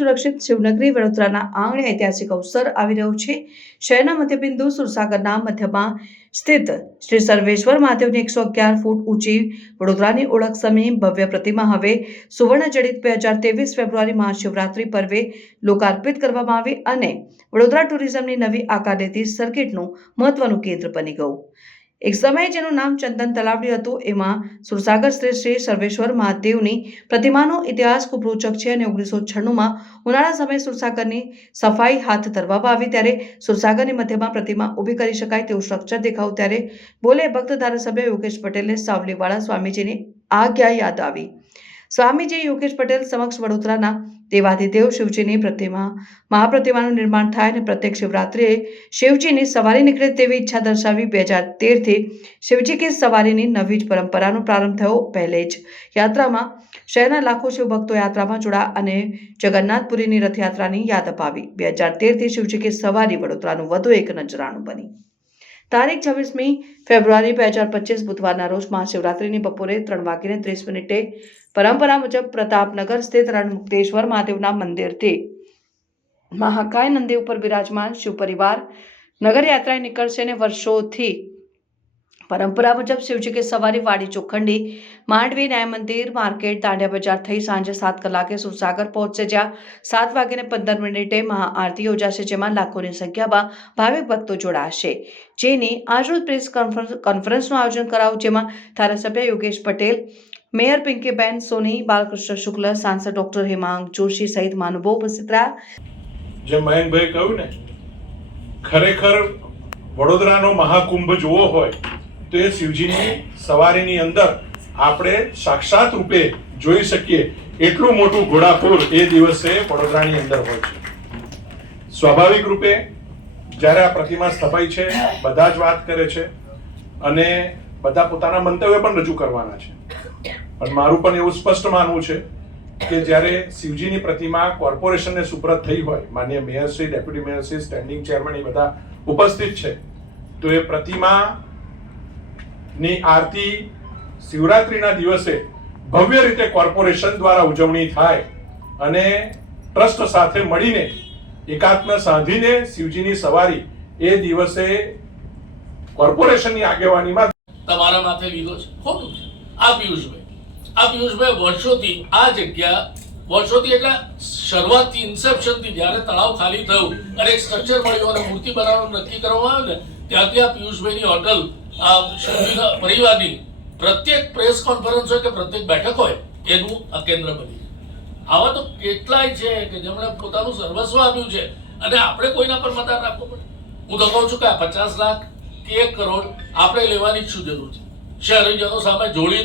સુરક્ષિત શિવનગરી, વડોદરાના આંગણે ઐતિહાસિક અવસર આવી રહ્યો છે. શહેરના મધ્યબિંદુ સુરસાગરના મધ્યમાં સ્થિત શ્રી સર્વેશ્વર મહાદેવની એકસો અગિયાર ફૂટ ઊંચી વડોદરાની ઓળખ સમી ભવ્ય પ્રતિમા હવે સુવર્ણ જડિત બે હજાર ત્રેવીસ ફેબ્રુઆરી મહાશિવરાત્રી પર્વે લોકાર્પિત કરવામાં આવી અને વડોદરા ટુરિઝમની નવી આકારનીતિ સર્કિટનું મહત્વનું કેન્દ્ર બની ગયું. એક સમયે જેનું નામ ચંદન તલાવડી હતું, એમાં સુરસાગર શ્રી શ્રી સર્વેશ્વર મહાદેવની પ્રતિમાનો ઇતિહાસ ખૂબ રોચક છે અને ઓગણીસો છન્નુંમાં ઉનાળા સમયે સુરસાગરની સફાઈ હાથ ધરવામાં આવી. ત્યારે સુરસાગરની મધ્યમાં પ્રતિમા ઊભી કરી શકાય તેવું સ્ટ્રક્ચર દેખાવું ત્યારે બોલે ભક્ત ધારાસભ્ય યોગેશ પટેલને સાવલીવાળા સ્વામીજીની આજ્ઞા યાદ આવી. સ્વામીજી યોગેશ પટેલ સમક્ષ વડોદરાના દેવાધિદેવ શિવજીની પ્રતિમા, મહાપ્રતિમાનું નિર્માણ થાય અને પ્રત્યેક શિવરાત્રિએ શિવજીની સવારી નીકળે તેવી ઈચ્છા દર્શાવી બે હજાર તેરથી શિવજી કે સવારીની નવી જ પરંપરાનો પ્રારંભ થયો. પહેલે જ યાત્રામાં શહેરના લાખો શિવભક્તો યાત્રામાં જોડા અને જગન્નાથપુરીની રથયાત્રાની યાદ અપાવી. બે હજાર તેરથી શિવજી કે સવારી વડોદરાનું વધુ એક નજરાણું બની. તારીખ છવ્વીસમી ફેબ્રુઆરી બે હજાર પચીસ બુધવારના રોજ મહાશિવરાત્રિની બપોરે ત્રણ વાગીને ત્રીસ મિનિટે પરંપરા મુજબ પ્રતાપનગર સ્થિત રણમુક્તેશ્વર મહાદેવના મંદિરથી મહાકાય નંદી ઉપર બિરાજમાન શિવ પરિવાર નગરયાત્રાએ નીકળશે અને વર્ષોથી. પરંપરા મુજબ શિવજી કે સવારી વાડી ચોખંડી, માંડવી ન્યાય મંદિર, માર્કેટ, દાંડિયા બજાર થઈ સાંજે સાત કલાકે સુરસાગર પહોંચશે, જ્યાં સાત વાગ્યાને પંદર મિનિટે મહાઆરતી યોજાશે, જેમાં લાખોની સંખ્યામાં ભાવિક ભક્તો જોડાશે. જેની આજરોજ પ્રેસ કોન્ફરન્સ, કોન્ફરન્સનું આયોજન કરાયું, જેમાં ધારાસભ્ય યોગેશ પટેલ મેયર પિંકીબેન સોની, બાલકૃષ્ણ શુક્લ, સાંસદ ડોક્ટર હેમાંગ જોશી સહિત મહાનુભાવો ઉપસ્થિત રહ્યા. જે મયંકભાઈ કહ્યું ને, ખરેખર વડોદરાનો મહાકુંભ જોવો હોય, તો એ શિવજીની સવારીની અંદર આપણે સાક્ષાત રૂપે જોઈ શકીએ એટલું મોટું ઘોડાપુર એ દિવસે વડોદરાની અંદર હોય છે. સ્વાભાવિક રૂપે જ્યારે આ પ્રતિમા સ્થપાઈ છે, બધા જ વાત કરે છે અને બધા પોતાના મંતવ્ય પણ રજૂ કરવાના છે. પણ મારું પણ એવું સ્પષ્ટ માનવું છે કે જ્યારે શિવજીની પ્રતિમા કોર્પોરેશનને સુપ્રત થઈ હોય, માન્ય મેયરશ્રી ડેપ્યુટી મેયરશ્રી સ્ટેન્ડિંગ ચેરમેન એ બધા ઉપસ્થિત છે, તો એ પ્રતિમા ની આરતી શિવરાત્રીના દિવસે ભવ્ય રીતે કોર્પોરેશન દ્વારા ઉજવણી થાય અને ટ્રસ્ટ સાથે મળીને એકાત્મ સાધીને શિવજીની સવારી એ દિવસે કોર્પોરેશનની આગેવાનીમાં તમારા માથે લીધો છે. ખોટું છે. આ પિયુષભાઈ આ પિયુષભાઈ વર્ષોથી આ જગ્યા, વર્ષોથી એટલે શરૂઆતથી ઇન્સેપ્શનથી જ્યારે તળાવ ખાલી થયું અને એક સ્ટ્રક્ચર મળ્યું અને મૂર્તિ બનાવવાનું નક્કી કરવામાં આવ્યું ને ત્યાંથી આ પિયુષભાઈની હોટલ આ પરિવારની પ્રત્યેક પ્રેસ કોન્ફરન્સ હોય કે પ્રત્યેક બેઠક હોય, એનું આ કેન્દ્ર બની આવા તો કેટલાય છે કે જેમણે પોતાનું સર્વસ્વ આપ્યું છે અને આપણે કોઈના પર મતદાન રાખવો પડે? હું તો કહું છું કે આ પચાસ લાખ કે એક કરોડ આપણે લેવાની જ શું જરૂર છે? શહેરીજનો સામે જોડી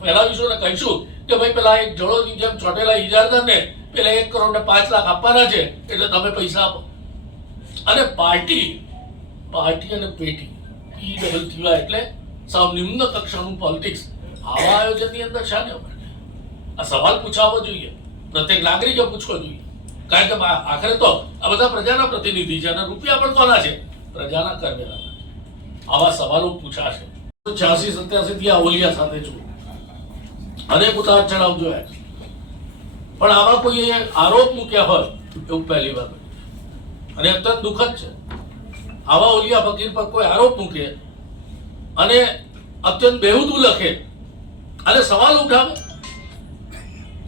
ફેલાવીશું અને કહીશું કે ભાઈ પેલા એક જળોની જેમ ચોટેલા ઇજારદારને પેલા એક કરોડ ને પાંચ લાખ આપવાના છે એટલે તમે પૈસા આપો. અને પાર્ટી પાર્ટી અને પેટી, ઈ ડબલ થીવા એટલે સાવ નિમ્ન કક્ષાનું પોલિટિક્સ આવા આયોજનની અંદર શાને આ સવાલ પૂછાવો જોઈએ. પ્રત્યેક નાગરિકે પૂછવો જોઈએ. કારણ કે આખરે તો આ બધા પ્રજાના પ્રતિનિધિ છે અને રૂપિયા પણ કોના છે. પ્રજાના કરવેરા આવા સવાલો પૂછાશે. છ્યાસી સત્યાસી થી આ ઓલિયા સાથે છું અનેક ઉતાર ચડાવ જોયા છે પણ આવા કોઈ આરોપ મૂક્યા હોય, એવું પહેલી વાર અને અત્યંત દુઃખદ છે. આવા ઓલિયા ફકીર પર કોઈ આરોપ મૂકે અને અત્યંત બેહુદું લખે અને સવાલ ઉઠાવે.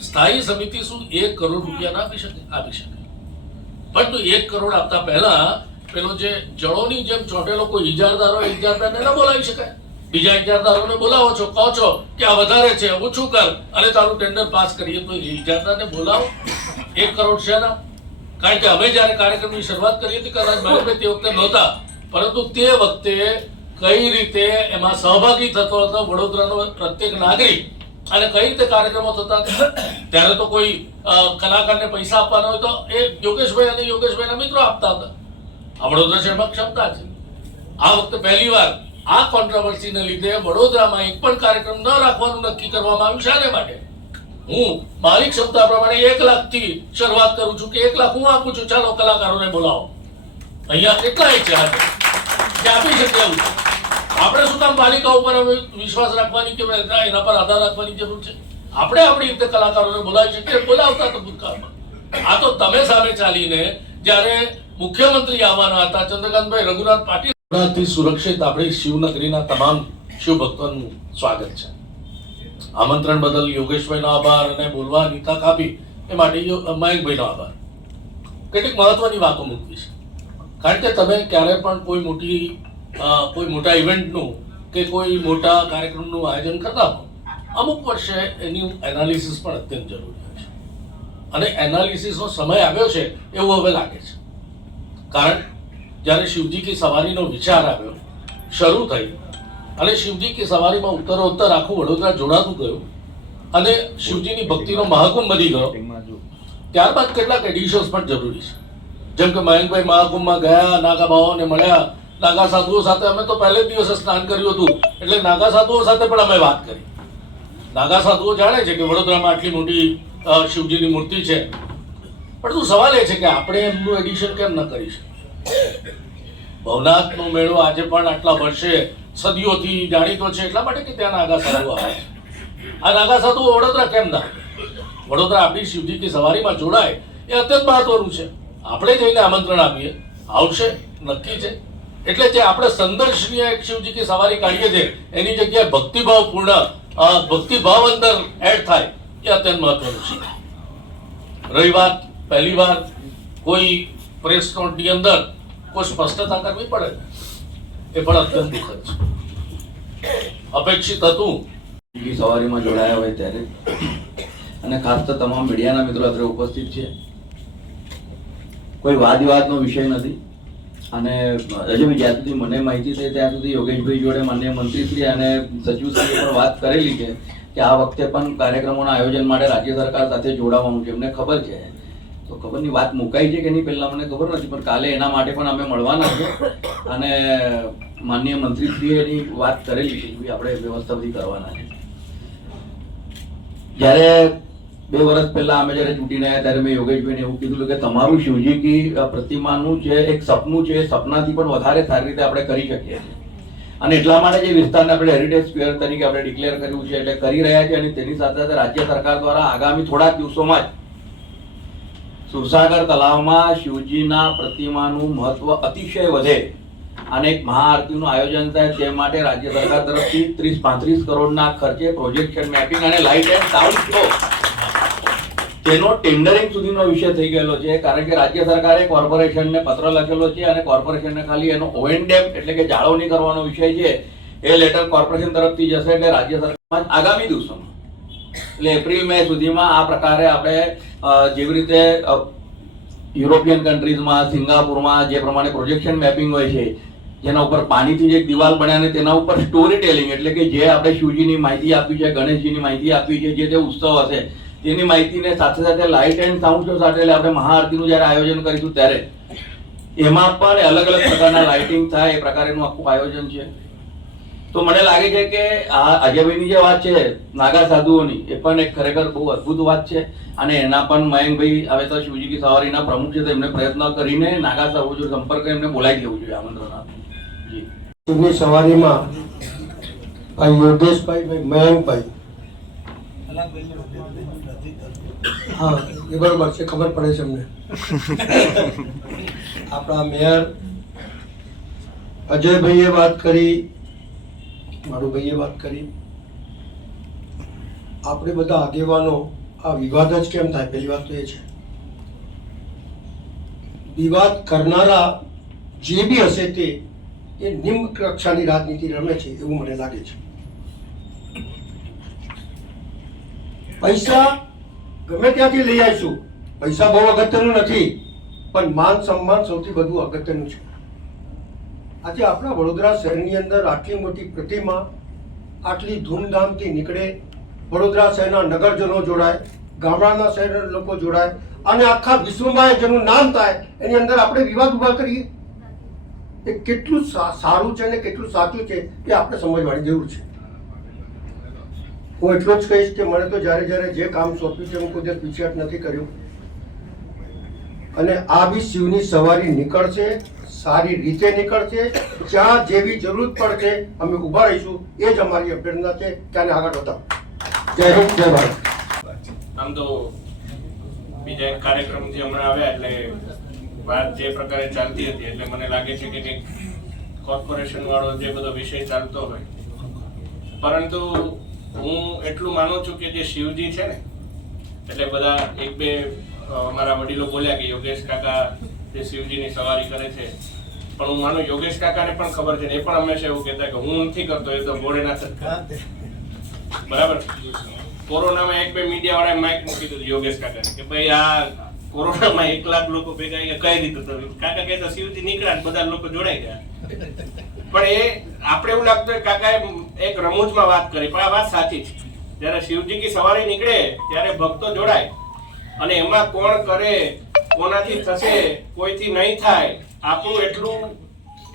સ્થાયી સમિતિ શું એક કરોડ રૂપિયા ના આપી શકે? આપી શકે. પરંતુ એક કરોડ આપતા પહેલા પેલો જે જળોની જેમ ચોટેલો કોઈ ઇજારદાર હોય ઇજારદારને ને બોલાવી શકાય. બીજા ઇજારદારોને બોલાવો છો, કહો છો કે આ વધારે છે ઓછું કર? અને તારું ટેન્ડર પાસ કરીએ, તો ઇજારદારને બોલાવો. એક કરોડ છે ના કારણ કે હવે જ્યારે કાર્યક્રમની શરૂઆત કરી હતી કદાચ મહેશભાઈ તે વખતે નહોતા. પરંતુ તે વખતે કઈ રીતે એમાં સહભાગી થતો હતો, વડોદરાનો પ્રત્યેક નાગરિક અને કઈ રીતે કાર્યક્રમો થતા ત્યારે તો કોઈ કલાકારને પૈસા આપવાના હોય તો એ યોગેશભાઈ અને યોગેશભાઈના મિત્રો આપતા હતા. આ વડોદરા શહેરમાં ક્ષમતા છે. આ વખતે પહેલી વાર આ કોન્ટ્રાવર્સીને લીધે વડોદરામાં એક પણ કાર્યક્રમ ન રાખવાનું નક્કી કરવામાં આવ્યું શાને માટે. હું મારી ક્ષમતા પ્રમાણે એક લાખથી શરૂઆત કરું છું કે એક લાખ હું આપું છું. ચાલો કલાકારોને બોલાવો. અહીંયા કેટલાય છે આજે આપી શકે એવું આપણે શું કામ પાલિકા ઉપર વિશ્વાસ રાખવાની કે એના પર આધાર રાખવાની જરૂર છે? આપણે આપણી રીતે કલાકારોને બોલાવી શકીએ? બોલાવતા તો ભૂતકાળમાં. આ તો તમે સામે ચાલીને જ્યારે મુખ્યમંત્રી આવવાના હતા ચંદ્રકાંતભાઈ રઘુનાથ પાટીલ થી સુરક્ષિત આપણી શિવનગરીના તમામ શિવ ભક્તોનું સ્વાગત છે. આમંત્રણ બદલ યોગેશભાઈનો આભાર અને બોલવાની તક આપી એ માટે મયંકભાઈનો આભાર. કેટલીક મહત્વની વાતો મૂકવી છે. કારણ કે તમે ક્યારે પણ કોઈ મોટી કોઈ મોટા ઇવેન્ટનું કે કોઈ મોટા કાર્યક્રમનું આયોજન કરતા હો, અમુક વર્ષે એની એનાલિસિસ પણ અત્યંત જરૂરી હોય છે. અને એનાલિસિસનો સમય આવ્યો છે એવું હવે લાગે છે. કારણ જ્યારે શિવજી કી સવારીનો વિચાર આવ્યો, શરૂ થઈ અને શિવજી કી સવારીમાં ઉત્તરોત્તર આખું વડોદરા જોડાતું ગયું અને શિવજીની ભક્તિનો મહાકુંભ બની ગયો. ત્યારબાદ કેટલાક એડિશન્સ પણ જરૂરી છે. જેમ કે મયંકભાઈ મહાકુંભમાં ગયા નાગા બાવાઓને મળ્યા નાગા સાધુઓ સાથે અમે તો પહેલે દિવસે સ્નાન કર્યું હતું, એટલે નાગા સાધુઓ સાથે પણ અમે વાત કરી. નાગા સાધુઓ જાણે છે કે વડોદરામાં આટલી મોટી શિવજીની મૂર્તિ છે. પરંતુ સવાલ એ છે કે આપણે એમનું એડિશન કેમ ન કરી શકીએ? ભવનાથનો મેળો આજે પણ આટલા વર્ષે સદીઓથી જાણીતો છે. એટલા માટે કે ત્યાં નાગા સાધુ આવે આ નાગા સાધુ વડોદરા કેમ ના? વડોદરા આપણી શિવજી કી સવારીમાં જોડાય એ અત્યંત મહત્વનું છે. આપણે જઈને આમંત્રણ આપીએ. આવશે, નક્કી છે. એટલે જે આપણે સંદર્શનીય એક શિવજી કી સવારી કાઢીએ છીએ, એની જગ્યાએ ભક્તિભાવ પૂર્ણ ભક્તિભાવ અંદર એડ થાય એ અત્યંત મહત્વનું છે. રહી વાત, પહેલી વાર કોઈ પ્રેસ નોટની અંદર કોઈ સ્પષ્ટતા કરવી પડે એ પણ અત્યંત દુઃખદ છે. અપેક્ષિત હતું. સવારીમાં જોડાયા હોય ત્યારે. અને ખાસ તો તમામ મીડિયાના મિત્રો અત્રે ઉપસ્થિત છે. કોઈ વાદ વિવાદનો વિષય નથી. અને હજુ જ્યાં સુધી મને માહિતી થઈ ત્યાં સુધી યોગેશભાઈ જોડે માન્ય મંત્રીશ્રી અને સચિવશ્રીએ પણ વાત કરેલી છે કે આ વખતે પણ કાર્યક્રમોના આયોજન માટે રાજ્ય સરકાર સાથે જોડાવાનું છે. એમને ખબર છે. તો ખબર નહીં વાત મુકાઈ છે કે નહીં પહેલા મને ખબર નથી, પણ કાલે એના માટે પણ અમે મળવાના છે. અને માનનીય મંત્રીશ્રીએ એની વાત કરેલી છે આપણે વ્યવસ્થા બધી કરવાના છે. જ્યારે બે વર્ષ પહેલા અમે જ્યારે ચૂંટીને આવ્યા ત્યારે મેં યોગેશભાઈને એવું કીધું કે તમારું શિવજી કી પ્રતિમાનું જે એક સપનું છે, એ સપનાથી પણ વધારે સારી રીતે આપણે કરી શકીએ છીએ. અને એટલા માટે જે વિસ્તારને આપણે હેરિટેજ સ્ક્વેર તરીકે આપણે ડિક્લેર કર્યું છે, એટલે કરી રહ્યા છે અને તેની સાથે સાથે રાજ્ય સરકાર દ્વારા આગામી થોડાક દિવસોમાં જ સુરસાગર તલાવમાં શિવજીના પ્રતિમાનું મહત્વ અતિશય વધે અને એક મહાઆરતીનું આયોજન થાય તે માટે રાજ્ય સરકાર તરફથી ત્રીસ પાંત્રીસ કરોડના ખર્ચે પ્રોજેક્શન મેપિંગ અને લાઇટ એન્ડ સાઉન્ડ શો તેનો ટેન્ડરિંગ સુધીનો વિષય થઈ ગયેલો છે, કારણ કે રાજ્ય સરકારે કોર્પોરેશનને પત્ર લખેલો છે અને કોર્પોરેશનને ખાલી એનો ઓએનડેમ એટલે કે જાળવણી કરવાનો વિષય છે, એ લેટર કોર્પોરેશન તરફથી જશે એટલે રાજ્ય સરકારમાં આગામી દિવસોમાં, એટલે એપ્રિલ, મે સુધીમાં આ પ્રકારે આપણે જેવી રીતે યુરોપિયન કન્ટ્રીઝમાં સિંગાપુરમાં જે પ્રમાણે પ્રોજેક્શન મેપિંગ હોય છે, જેના ઉપર પાણીથી જે દિવાલ બન્યા અને તેના ઉપર સ્ટોરી ટેલિંગ એટલે કે જે આપણે શિવજીની માહિતી આપી છે, ગણેશજીની માહિતી આપી છે, જે તે ઉત્સવ હશે, તેની માહિતીને સાથે સાથે લાઇટ એન્ડ સાઉન્ડ શો સાથે એટલે આપણે મહાઆરતીનું જ્યારે આયોજન કરીશું ત્યારે, એમાં પણ અલગ અલગ પ્રકારના લાઇટિંગ થાય, એ પ્રકારેનું આખું આયોજન છે. તો મને લાગે છે કે આ અજયભાઈની જે વાત છે નાગા સાધુઓની એ પણ એક ખરેખર બહુ અદ્ભુત વાત છે. અને એના પણ મયંકભાઈ હવે તો શિવજી કી સવારીના પ્રમુખ છે તો એમને પ્રયત્ન કરીને નાગા સાધુ જોડે સંપર્ક કરીને એમને બોલાવી દેવું જોઈએ આમંત્રણ આપી શિવની સવારીમાં ભાઈ યોગેશભાઈ ભાઈ મયંકભાઈ. હા એ બરોબર છે ખબર પડે છે અમને. આપણા મેયર અજયભાઈએ વાત કરી મારું ભાઈએ વાત કરી આપણે બધા આગેવાનો આ વિવાદ જ કેમ થાય? પહેલી વાત તો એ છે. વિવાદ કરનારા જે બી હશે તે, એ નિમ્ન કક્ષાની રાજનીતિ રમે છે એવું મને લાગે છે. પૈસા ગમે ત્યાંથી લઈ આવીશું. પૈસા બહુ અગત્યનું નથી, પણ માન સન્માન સૌથી વધુ અગત્યનું છે. આજે આપણા વડોદરા શહેરની અંદર આટલી મોટી પ્રતિમા, આટલી ધૂમધામથી નીકળે. વડોદરા શહેરના નગરજનો જોડાય, ગામડાના શહેરના લોકો જોડાય, અને આખા વિશ્વમાં જેનું નામ થાય, એની અંદર આપણે વિવાદ ઊભા કરીએ. એ કેટલું સારું છે અને કેટલું સાચું છે એ આપણે સમજવાની જરૂર છે. હું એટલું જ કહીશ કે મને તો જ્યારે જ્યારે જે કામ સોંપ્યું છે, હું કોઈ પીછેહટ નથી કર્યું. અને આ બી શિવની સવારી નીકળશે. સારી રીતે નીકળશે, જ્યાં જેવી જરૂર પડશે અમે ઊભા રહીશું. એ જ અમારી અભ્યર્થના છે. ત્યાંને આગળ વધાવો જય હિન્દ, જય ભારત. આમ તો બીજા એક કાર્યક્રમથી હમણાં આવ્યા એટલે વાત જે પ્રકારે ચાલતી હતી, એટલે મને લાગે છે કે કંઈક કોર્પોરેશન વાળો જે બધો વિષય ચાલતો હોય. પરંતુ હું એટલું માનું છું કે જે શિવજી છે ને, એટલે બધા એક બે અમારા વડીલો બોલ્યા કે યોગેશ કાકા જે શિવજીની સવારી કરે છે. પણ હું માનું યોગેશ કાકાને પણ ખબર છે એ પણ હંમેશા એવું કહેતા કે હું નથી કરતો, એ તો ભોળેનાથ બરાબર? કોરોનામાં એક બે મીડિયા વાળાએ માઇક મૂકી દીધું યોગેશ કાકાને, કે ભાઈ આ કોરોનામાં એક લાખ લોકો ભેગા અહીંયા કઈ રીતે થયું? કાકા કહેતા શિવજી નીકળ્યા બધા લોકો જોડાઈ ગયા. પણ એ, આપણે એવું લાગતું હોય કાકાએ એક રમૂજમાં વાત કરી, પણ આ વાત સાચી છે. જ્યારે શિવજી કી સવારે નીકળે, ત્યારે ભક્તો જોડાય. અને એમાં કોણ કરે કોનાથી થશે, કોઈથી નહીં થાય, આપણું એટલું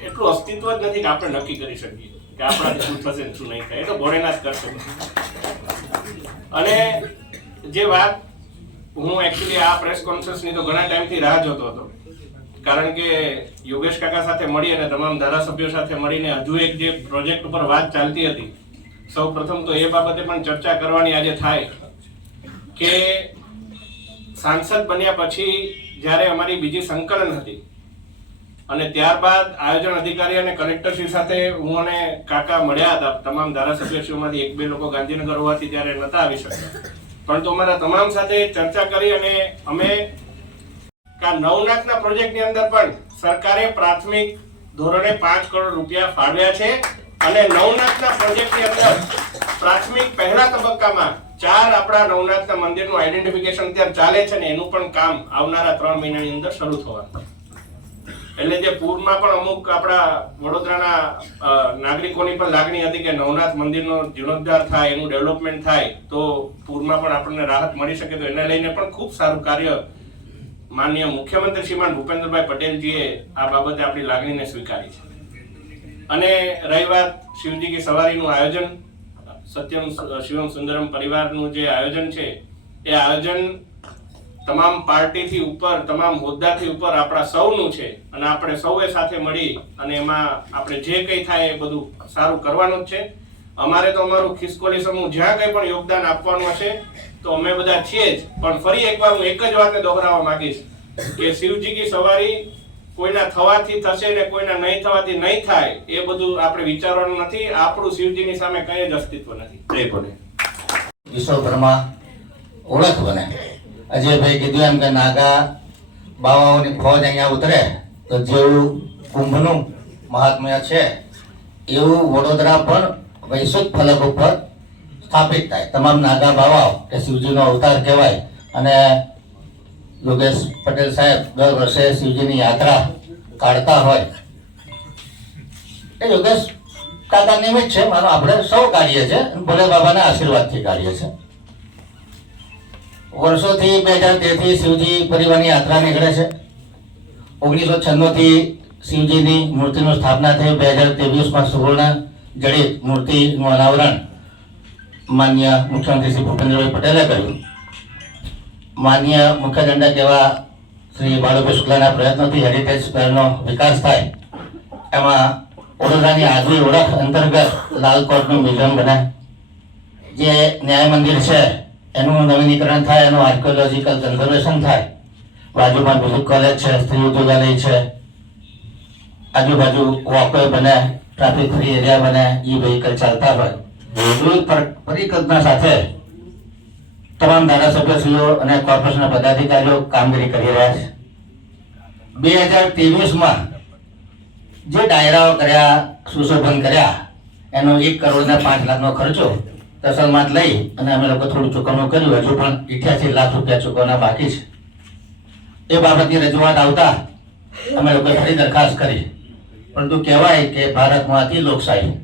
એટલું અસ્તિત્વ જ નથી કે આપણે નક્કી કરી શકીએ કે આપણાથી શું થશે શું નહીં થાય. એ તો ભોળેનાથ કરશે. અને જે વાત હું એકચ્યુઅલી આ પ્રેસ કોન્ફરન્સની તો ઘણા ટાઈમથી રાહ જોતો હતો. કારણ કે યોગેશ કાકા સાથે મળી અને તમામ ધારાસભ્યો સાથે મળીને હજુ એક જે પ્રોજેક્ટ ઉપર વાત ચાલતી હતી, સૌ પ્રથમ તો એ બાબતે પણ ચર્ચા કરવાની આજે થાય કે સાંસદ બન્યા પછી જ્યારે અમારી બીજી સંકલન હતી. અને ત્યારબાદ આયોજન અધિકારી અને કલેક્ટરશ્રી સાથે હું અને કાકા મળ્યા હતા, તમામ ધારાસભ્યશ્રીઓમાંથી એક બે લોકો ગાંધીનગર હોવાથી ત્યારે નતા આવી શકતા પરંતુ અમારા તમામ સાથે ચર્ચા કરી અને અમે નવનાથના પ્રોજેક્ટની અંદર પણ સરકારે પ્રાથમિક ધોરણે પાંચ કરોડ રૂપિયા ફાળવ્યા છે અને નવનાથના પ્રોજેક્ટની અંદર પ્રાથમિક પહેલા તબક્કામાં ચાર આપણા નવનાથના મંદિરનું આઈડેન્ટિફિકેશન અત્યારે ચાલે છે ને એનું પણ કામ આવનારા ત્રણ મહિનાની અંદર શરૂ થવાનું. એટલે જે પૂરમાં પણ અમુક આપણા વડોદરાના નાગરિકોની પણ લાગણી હતી કે નવનાથ મંદિરનો જીર્ણોદ્ધાર થાય, એનું ડેવલપમેન્ટ થાય, તો પૂરમાં પણ આપણને રાહત મળી શકે. તો એને લઈને પણ ખૂબ સારું કાર્ય માનનીય મુખ્યમંત્રી શ્રીમાન ભૂપેન્દ્રભાઈ પટેલજીએ આ બાબતે આપણી લાગણીને સ્વીકારી છે. અને રહી વાત શિવજી કી સવારીનું આયોજન. સત્યમ શિવમ સુંદરમ પરિવારનું જે આયોજન છે, એ આયોજન તમામ પાર્ટીથી ઉપર, તમામ હોદ્દાથી ઉપર આપણા સૌનું છે અને આપણે સૌએ સાથે મળી અને એમાં આપણે જે કંઈ થાય એ બધું સારું કરવાનું જ છે. અમારે તો અમારું ખિસકોલી સમૂહ જ્યાં કંઈ પણ યોગદાન આપવાનું હશે, તો અમે બધા છીએ જ. પણ ફરી એકવાર હું એક જ વાતને દોહરાવવા માંગીશ કે શિવજી કી સવારી કોઈના થવાથી થશે ને કોઈના નહીં થવાથી નહીં થાય, એ બધું આપણે વિચારવાનું નથી. આપણું શિવજીની સામે કંઈ જ અસ્તિત્વ નથી. જય બોલે વિશ્વભરમાં ઓળખ બને. અજયભાઈ કીધું એમ કે નાગા બાવાઓની ફોજ અહીંયા ઉતરે તો જેવું કુંભનું મહાત્મ્ય છે, એવું વડોદરા પણ વૈશ્વિક ફલક ઉપર સ્થાપિત થાય. તમામ નાગા બાવાઓ કે શિવજીનો અવતાર કહેવાય અને યોગેશ પટેલ સાહેબ દર વર્ષે શિવજીની યાત્રા કાઢતા હોય. એ યોગેશ, કાકા નિમિત્ત છે, મારો આપણે સૌ કાર્ય છે, ભોલે બાબાના આશીર્વાદથી કાર્ય છે. વર્ષોથી બે હજાર તેરથી શિવજી પરિવારની યાત્રા નીકળે છે. ઓગણીસો છન્નુંથી શિવજીની મૂર્તિનું સ્થાપના થઈ બે હજાર ત્રેવીસમાં સુવર્ણ જડિત મૂર્તિનું અનાવરણ માન્ય મુખ્યમંત્રી શ્રી ભૂપેન્દ્રભાઈ પટેલે કર્યું. માન્ય મુખ્ય દંડક એવા શ્રી બાળુભાઈ શુક્લાના પ્રયત્નોથી હેરિટેજ સ્કવેરનો વિકાસ થાય, એમાં વડોદરાની આગવી ઓળખ અંતર્ગત લાલ કોર્ટનું મ્યુઝિયમ બને જે ન્યાય મંદિર છે, એનું નવીનીકરણ થાય, એનું આર્કિયોલોજીકલ કન્ઝર્વેશન થાય. બાજુમાં મ્યુઝિક કોલેજ છે સ્ત્રી ઉદ્યોગાલય છે. આજુબાજુ વોકવે બને ટ્રાફિક ફ્રી એરિયા બને, ઈ વ્હીકલ ચાલતા હોય. પરિકલ્પના સાથે તમામ ધારાસભ્યશ્રીઓ અને કોર્પોરેશનના પદાધિકારીઓ કામગીરી કરી રહ્યા છે. બે હજાર ત્રેવીસમાં જે ડાયરાઓ કર્યા, સુશોભન કર્યા, એનો એક કરોડના પાંચ લાખનો ખર્ચો તસલમાત લઈ અને અમે લોકો થોડું ચૂકવણું કર્યું. હજુ પણ ઇઠ્યાસી લાખ રૂપિયા ચૂકવવાના બાકી છે. એ બાબતની રજૂઆત આવતા અમે લોકોએ ફરી દરખાસ્ત કરી. પરંતુ કહેવાય કે ભારતમાં અતિ લોકશાહી.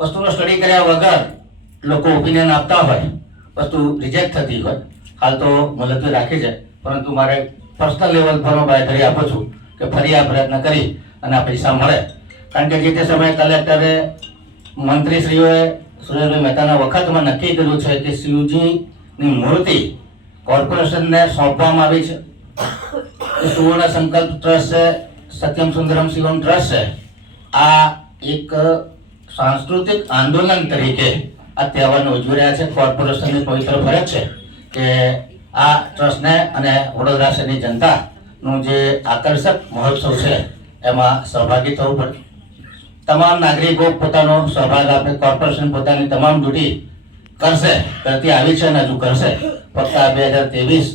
વસ્તુનો સ્ટડી કર્યા વગર લોકો ઓપિનિયન આપતા હોય. વસ્તુ રિજેક્ટ થતી હોય હાલ તો મુલતવી રાખી છે, પરંતુ મારે પર્સનલ લેવલ પર કરી આપું છું કે ફરી આ પ્રયત્ન કરી અને આ પૈસા મળે. કારણ કે જે તે સમયે કલેક્ટરે મંત્રીશ્રીઓએ સુરેશભાઈ મહેતાના વખતમાં નક્કી કર્યું છે કે શિવજીની મૂર્તિ કોર્પોરેશનને સોંપવામાં આવી છે. સુવર્ણ સંકલ્પ ટ્રસ્ટ છે, સત્યમ સુંદરમ શિવમ ટ્રસ્ટ છે. આ એક સાંસ્કૃતિક આંદોલન તરીકે આ તહેવારને ઉજવી રહ્યા છે કોર્પોરેશનની પવિત્ર ફરજ છે કે આ ટ્રસ્ટને અને વડોદરા શહેરની જનતાનું જે આકર્ષક મહોત્સવ છે, એમાં સહભાગી થવું પડે. તમામ નાગરિકો પોતાનો સહભાગ આપે કોર્પોરેશન પોતાની તમામ ડ્યુટી કરશે, કરતી આવી છે અને હજુ કરશે. ફક્ત આ બે હજાર ત્રેવીસ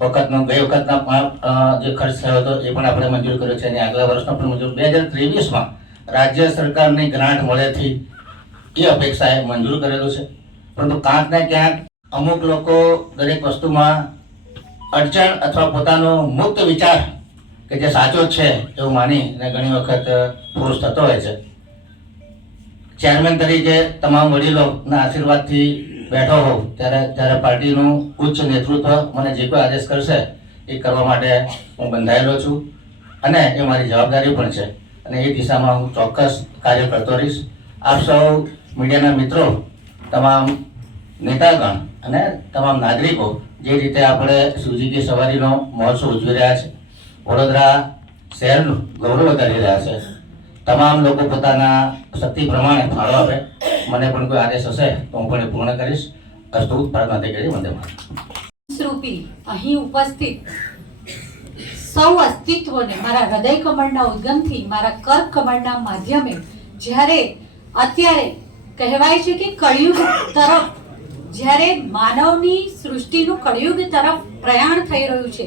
વખતનો, ગઈ વખતના જે ખર્ચ થયો હતો, એ પણ આપણે મંજૂર કર્યો છે. અને આગલા વર્ષનો પણ મંજૂર. બે હજાર ત્રેવીસમાં રાજ્ય સરકારની ગ્રાન્ટ મળેથી એ અપેક્ષાએ મંજૂર કરેલું છે? પરંતુ ક્યાંક ને ક્યાંક અમુક લોકો દરેક વસ્તુમાં અડચણ અથવા પોતાનો મુક્ત વિચાર કે જે સાચો છે એવું માની અને ઘણી વખત પુરુષ થતો હોય છે. ચેરમેન તરીકે તમામ વડીલોના આશીર્વાદથી બેઠો હોઉં ત્યારે ત્યારે પાર્ટીનું ઉચ્ચ નેતૃત્વ મને જે કોઈ આદેશ કરશે એ કરવા માટે હું બંધાયેલો છું અને એ મારી જવાબદારી પણ છે. અને એ દિશામાં હું ચોક્કસ કાર્ય કરતો રહીશ. આપ સૌ મીડિયાના મિત્રો, તમામ નેતાગણ અને તમામ નાગરિકો જે રીતે આપણે શિવજીની સવારીનો મહોત્સવ ઉજવી રહ્યા છે, વડોદરા શહેરનું ગૌરવ કરી રહ્યા છે, તમામ લોકો પોતાના શક્તિ પ્રમાણે ફાળો આપે, મને પણ કોઈ આદેશ હશે તો હું પણ પૂર્ણ કરીશ અસ્તુ પ્રાર્થના તે કરી વંદે. રૂપી અહીં ઉપસ્થિત સૌ અસ્તિત્વને મારા હૃદય કમળના ઉદ્ગમથી, મારા કર્ક કમળના માધ્યમે જ્યારે અત્યારે કહેવાય છે કે કળિયુગ તરફ, જ્યારે માનવની સૃષ્ટિનું કળિયુગ તરફ પ્રયાણ થઈ રહ્યું છે.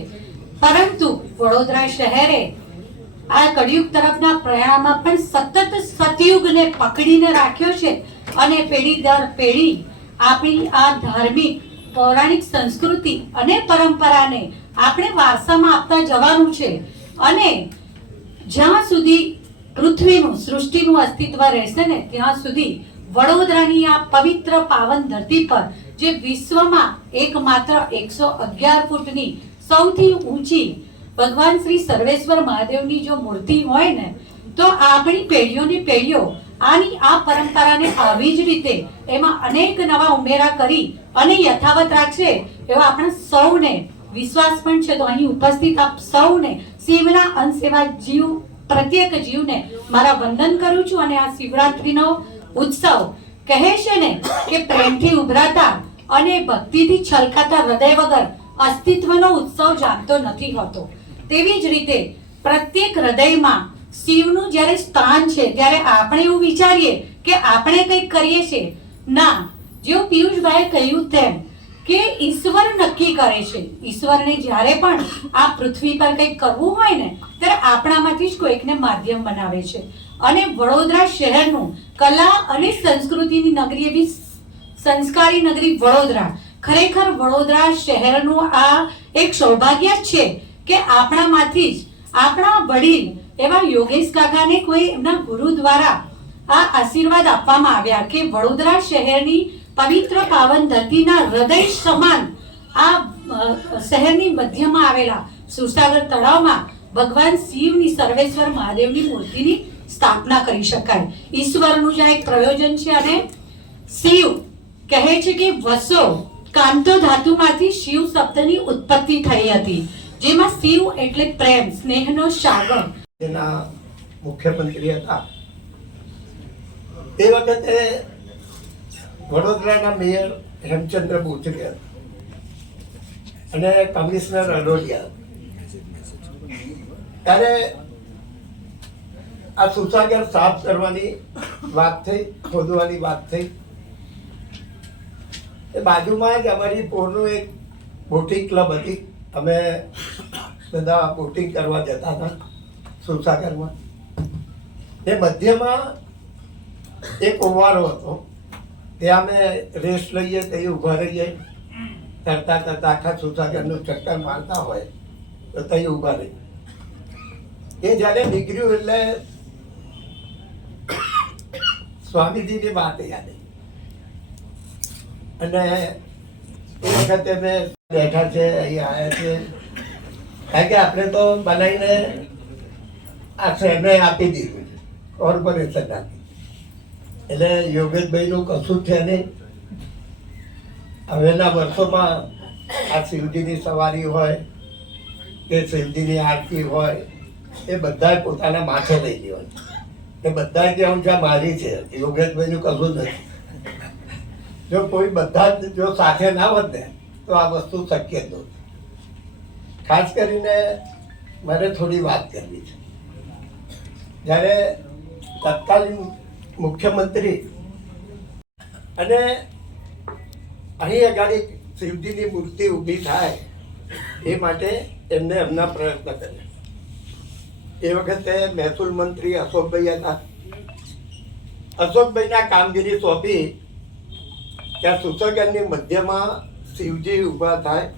પરંતુ વડોદરા શહેરે આ કળિયુગ તરફના પ્રયાણમાં પણ સતત સતયુગને પકડીને રાખ્યો છે અને પેઢી દર પેઢી આપણી આ ધાર્મિક, પૌરાણિક સંસ્કૃતિ અને પરંપરાને આપણે વારસામાં આપતા જવાનું છે. અને જ્યાં સુધી પૃથ્વીનું, સૃષ્ટિનું અસ્તિત્વ રહેશે ને, ત્યાં સુધી વડોદરાની આ પવિત્ર પાવન ધરતી પર, જે વિશ્વમાં એકમાત્ર એકસો અગિયાર ફૂટની સૌથી ઊંચી ભગવાન શ્રી સર્વેશ્વર મહાદેવની જો મૂર્તિ હોય ને, તો આપણી પેઢીઓની પેઢીઓ આની આ પરંપરાને આવી જ રીતે એમાં અનેક નવા ઉમેરા કરી અને યથાવત રાખશે એવો આપણે સૌને વિશ્વાસ પણ છે. તો અહીં ઉપસ્થિત આપ સૌને શિવના અંશ એવા જીવ, પ્રત્યેક જીવને મારા વંદન કરું છું અને આ શિવરાત્રીનો ઉત્સવ કહે છે ને કે પ્રેમથી ઉભરાતા અને ભક્તિથી છલકાતા હૃદય વગર અસ્તિત્વનો ઉત્સવ જાણતો નથી હોતો. તેવી જ રીતે પ્રત્યેક હૃદયમાં શિવનું જ્યારે સ્થાન છે, ત્યારે આપણે એવું વિચારીએ કે આપણે કંઈક કરીએ છીએ. ના, જેવું પિયુષભાઈએ કહ્યું તેમ કે ઈશ્વર નક્કી કરે છે. ઈશ્વરને જ્યારે પણ આ પૃથ્વી પર કંઈક કરવું હોય ને, ત્યારે આપણામાંથી જ કોઈકને માધ્યમ બનાવે છે. અને વડોદરા શહેરનું કલા અને સંસ્કૃતિની નગરી એવી સંસ્કારી નગરી વડોદરા. ખરેખર વડોદરા શહેરનું આ એક સૌભાગ્ય છે કે આપણામાંથી જ આપણા વડીલ એવા યોગેશ કાકાને કોઈ એમના ગુરુ દ્વારા આ આશીર્વાદ આપવામાં આવ્યા કે વડોદરા શહેરની પવિત્ર પાવન ધરતીના હૃદય સમાન આ શહેરની મધ્યમાં આવેલા સુરસાગર તળાવમાં ભગવાન શિવની સર્વેશ્વર મહાદેવની મૂર્તિની સ્થાપના કરી શકાય. ઈશ્વરનું જ આ એક પ્રયોજન છે અને શિવ કહે છે કે વસો કાંતો ધાતુમાંથી શિવ શબ્દની ઉત્પત્તિ થઈ હતી, જેમાં શિવ એટલે પ્રેમ, સ્નેહનો સાગર. જેના મુખ્યમંત્રી હતા. તે વખતે વડોદરાના મેયર હેમચંદ્ર બુચરે હતા. અને કમિશનર અડોડિયા ત્યારે આ સુસાગર સાફ કરવાની વાત થઈ, ખોદવાની વાત થઈ. એ બાજુમાં જ અમારી પોરનું એક બોટિંગ ક્લબ હતી. અમે બધા બોટિંગ કરવા જતા હતા સુસાગરમાં. એ મધ્યમાં એક ઓવારો હતો. ત્યાં અમે રેસ્ટ લઈએ તે ઊભા રહીએ. તરતા તરતા આખા સુસાગરનું ચક્કર મારતા હોય, તો ત્યાં ઊભા રહીએ. એ જ્યારે નીકળ્યું એટલે સ્વામીજીની વાત યાદ અને એ વખતે મેં બેઠા છે, અહીં આવ્યા છે. કારણ કે આપણે તો બનાવીને આ શહેરને આપી દીધું છે, કોર્પોરેશન આપી. એટલે યોગેશભાઈનું કશું છે નહીં. હવેના વર્ષોમાં આ શિવજીની સવારી હોય, કે શિવજીની આરતી હોય, એ બધાય પોતાના માથે લઈ લેવાનું એ બધા જે ઊંચા મારી છે યોગેશભાઈનું કશું નથી. જો કોઈ બધા જ જો સાથે ના હોત ને, તો આ વસ્તુ શક્ય જ નહોતી. ખાસ કરીને મારે થોડી વાત કરવી છે. જ્યારે તત્કાલીન મુખ્યમંત્રી અને અહીં અગાડી શિવજીની મૂર્તિ ઊભી થાય, એ માટે એમને એમના પ્રયત્ન કર્યા. એ વખતે મહેસૂલ મંત્રી અશોકભાઈ હતા અશોકભાઈના કામગીરી સોંપી, ત્યાં સુસગરની મધ્યમાં શિવજી ઊભા થાય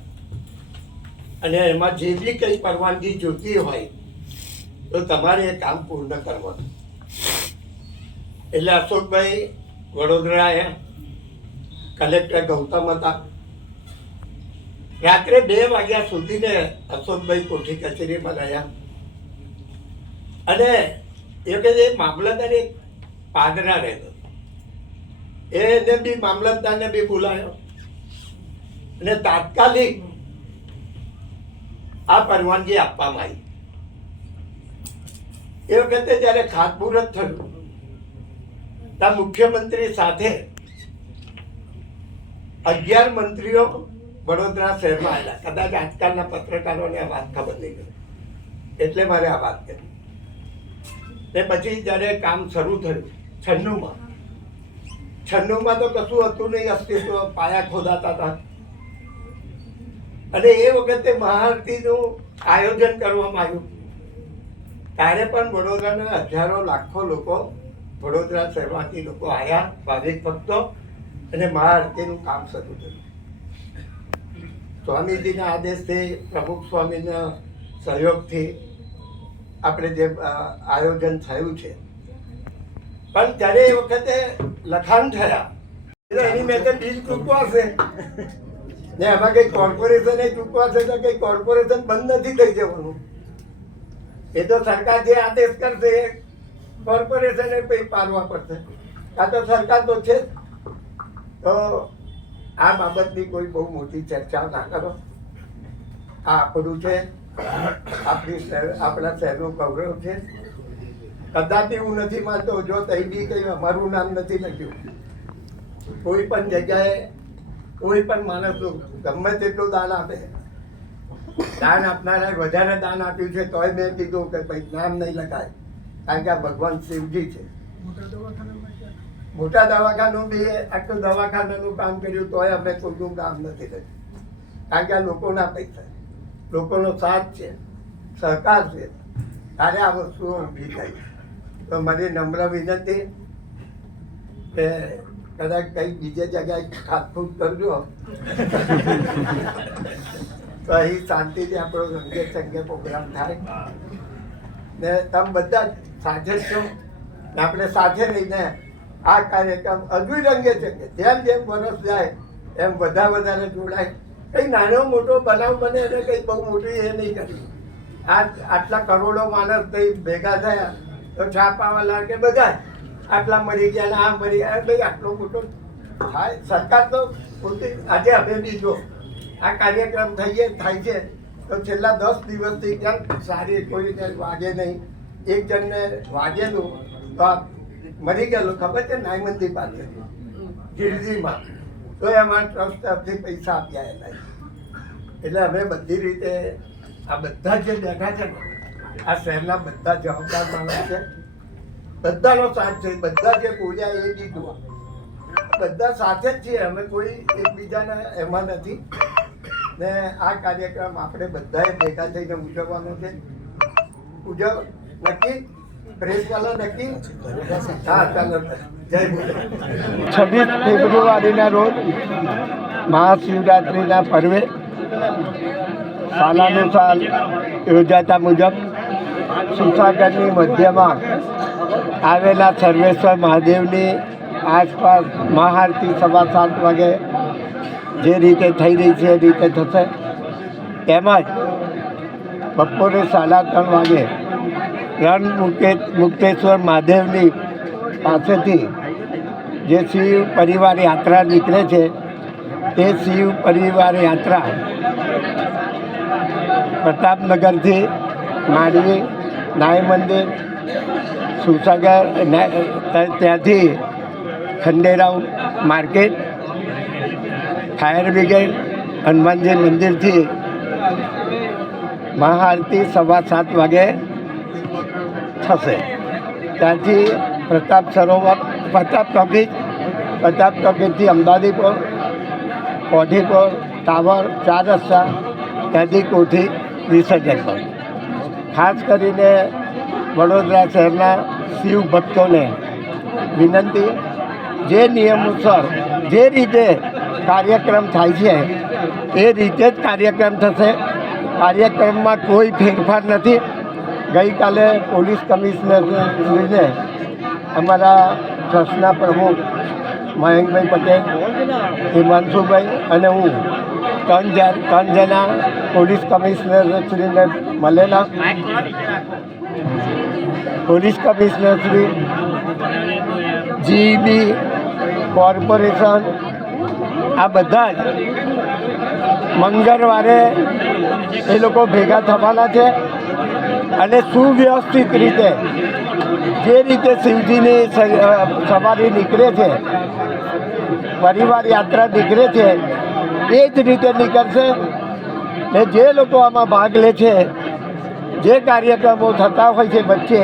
અને એમાં જે બી કંઈ પરવાનગી જોતી હોય, તો તમારે એ કામ પૂર્ણ કરવાનું. એટલે અશોકભાઈ વડોદરા આવ્યા કલેક્ટર ગૌતમ હતા. રાત્રે બે વાગ્યા સુધીને અશોકભાઈ કોઠી કચેરીમાં રહ્યા. અને એ વખતે મામલતદાર એક પાદરા રહેતો. એને બી મામલતદારને બી બોલાયો. અને તાત્કાલિક આ પરવાનગી આપવામાં આવી. એ વખતે જ્યારે ખાતમુહૂર્ત થયું ત્યાં મુખ્યમંત્રી સાથે અગિયાર મંત્રીઓ વડોદરા શહેરમાં આવેલા. કદાચ આજકાલના પત્રકારોને આ વાત ખબર નહીં પડે. એટલે મારે આ વાત કરી તે પછી જ્યારે કામ શરૂ થયું, છન્નુમાં. છન્નુમાં તો કશું હતું નહીં, અસ્તિત્વ પાયા ખોદાતા હતા. અને એ વખતે મહાઆરતીનું આયોજન કરવામાં આવ્યું. ત્યારે પણ વડોદરાના હજારો લાખો લોકો વડોદરા શહેરમાંથી લોકો આવ્યા ભાવિક ભક્તો, અને મહાઆરતીનું કામ શરૂ થયું. સ્વામીજીના આદેશથી, પ્રમુખ સ્વામીના સહયોગથી આપણે જે આયોજન થયું છે. પણ ત્યારે એ વખતે લખાણ થયા. એટલે એની મેં તો ડીલ ચૂકવાશે ને એમાં કઈ કોર્પોરેશન ચૂકવાશે તો કઈ કોર્પોરેશન બંધ નથી થઈ જવાનું. એ તો સરકાર જે આદેશ કરશે એ કોર્પોરેશને પાડવા પડશે. આ તો સરકાર તો છે. તો આ બાબતની કોઈ બહુ મોટી ચર્ચા ના કરો. આ આપણું છે. આપણી શહેર આપણા શહેરનું ગૌરવ છે. કદાચ હું નથી માનતો જો તઈ બી કંઈ અમારું નામ નથી લખ્યું. કોઈ પણ જગ્યાએ કોઈ પણ માણસ ગમે તેટલું દાન આપે. દાન આપનારા વધારે દાન આપ્યું છે તોય મેં કીધું કે ભાઈ નામ નહીં લખાય. કારણ કે આ ભગવાન શિવજી છે. મોટા દવાખાનું બી આટલું દવાખાનાનું કામ કર્યું તોય અમે કોઈનું કામ નથી કર્યું. કારણ કે આ લોકોના પૈસા લોકોનો સાથ છે સહકાર છે. ત્યારે આ વસ્તુઓ ઊભી થઈ તો મારી નમ્ર વિનંતી કે કદાચ કંઈક બીજે જગ્યાએ ખાતફૂટ કરજો. તો અહીં શાંતિથી આપણો રંગે સંગે પ્રોગ્રામ થાય. ને તમે બધા સાથે જ છો. ને આપણે સાથે રહીને આ કાર્યક્રમ હજુ રંગે છે જેમ જેમ વરસ જાય એમ બધા વધારે જોડાય. કંઈ નાનો મોટો બનાવ બને એને કંઈ બહુ મોટી એ નહીં કરી. આ આટલા કરોડો માણસ કંઈ ભેગા થયા તો છાપાવાલા કે બધા આટલા મરી ગયા ને આ મરી ગયા. ભાઈ, આટલો મોટો થાય. સરકાર તો પોતે આજે અમે બીજો આ કાર્યક્રમ થઈએ, થાય છે. તો છેલ્લા દસ દિવસથી ક્યાંક સારી કોઈને વાગે નહીં. એક જણને વાગેલું તો મરી ગયેલું. ખબર છે નાયમંદી પાસે? ગિરજીમાં. તો એમાં ટ્રસ્ટ તરફથી પૈસા આપ્યા એના એટલે અમે બધી રીતે આ બધા જે બેઠા છે ને, આ શહેરના બધા જવાબદાર માણસ છે. બધાનો સાથ છે, બધા જે બોલ્યા એ દીધું બધા સાથે જ છીએ, અમે કોઈ એકબીજાને એમાં નથી. ને આ કાર્યક્રમ આપણે બધાએ ભેગા થઈને ઉજવવાનો છે. ઉજવ, નક્કી? છવ્વીસ ફેબ્રુઆરીના રોજ મહાશિવરાત્રિના પર્વે સાલાનું સાલ યોજાતા મુજબ સુસાગરની મધ્યમાં આવેલા સર્વેશ્વર મહાદેવની આસપાસ મહાઆરતી સવા સાત વાગે જે રીતે થઈ રહી છે એ રીતે થશે તેમજ બપોરે સાડા ત્રણ વાગે રણ મુકે મુક્તેશ્વર મહાદેવની પાસેથી જે શિવ પરિવાર યાત્રા નીકળે છે, તે શિવ પરિવાર યાત્રા પ્રતાપનગરથી માંડવી નાય મંદિર, સુસાગર ત્યાંથી Khanderao market, fire brigade, Hanumanji મંદિરથી મહાઆરતી સવા સાત વાગે થશે. ત્યાંથી પ્રતાપ સરોવર, પ્રતાપ ટોકીજ પ્રતાપ ટોકીજથી અમદાદીપુર કોઠીપુર ટાવર, ચાર રસ્તા, ત્યાંથી કોઠી, વિસર્જન પર ખાસ કરીને વડોદરા શહેરના શિવ ભક્તોને વિનંતી, જે નિયમોસર જે રીતે કાર્યક્રમ થાય છે, એ રીતે જ કાર્યક્રમ થશે. કાર્યક્રમમાં કોઈ ફેરફાર નથી. ગઈકાલે પોલીસ કમિશનરને અમારા ટ્રસ્ટના પ્રમુખ મયંકભાઈ પટેલ, હિમાંશુભાઈ અને હું ત્રણ જણ, ત્રણ જણા પોલીસ કમિશનરશ્રીને મળેલા. પોલીસ કમિશનરશ્રી જીબી કોર્પોરેશન. આ બધા જ મંગળવારે એ લોકો ભેગા થવાના છે. અને સુવ્યવસ્થિત રીતે જે રીતે શિવજીની સવારી નીકળે છે પરિવાર યાત્રા નીકળે છે એ જ રીતે નીકળશે ને જે લોકો આમાં ભાગ લે છે જે કાર્યક્રમો થતા હોય છે વચ્ચે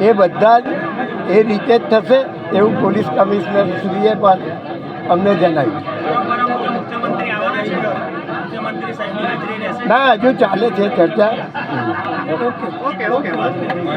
એ બધા જ એ રીતે જ થશે એવું પોલીસ કમિશનર શ્રીએ પણ અમને જણાવ્યું. ના હજુ ચાલે છે ચર્ચા. Okay okay okay